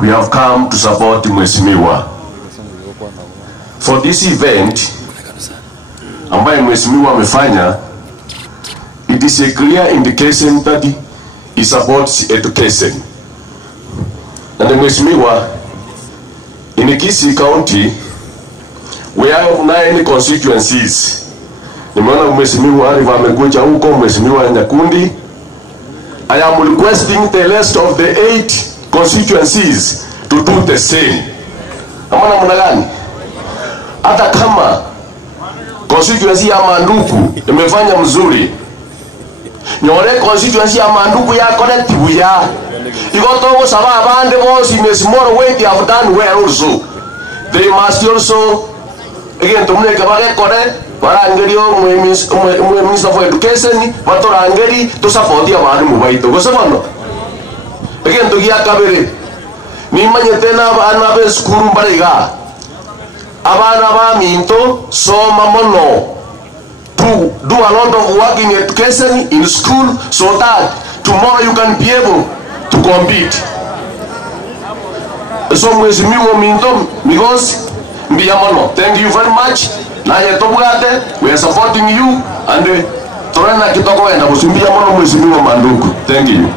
we have come to support Mheshimiwa for this event ambaye Mheshimiwa amefanya. It is a clear indication that he supports education. And Mheshimiwa, in Kisii County, we have 9 constituencies. Nimeona Mheshimiwa amekuja huko, Mheshimiwa Nyakundi. I am requesting the rest of the 8 constituencies to do the same. Amana mnagani? Hata kama constituency ya Manduku imefanya mzuri, nyore constituency ya Manduku ya connect buya. Igoto saba abande boss in a small way they have done well also. They must also again to make a correct barangerio minister for education batorangeri to support ya bana mubaito gosabano. Again to giya kabere ni manyetena bana be school mbariga abana ba minto soma mono to do a lot of work in education in school so that tomorrow you can be able to compete. So Mheshimiwa minto because mbiyamono, thank you very much. Na yetobugate we are supporting you and torena kitoko enda busimbia mono Mheshimiwa Manduku. Thank you.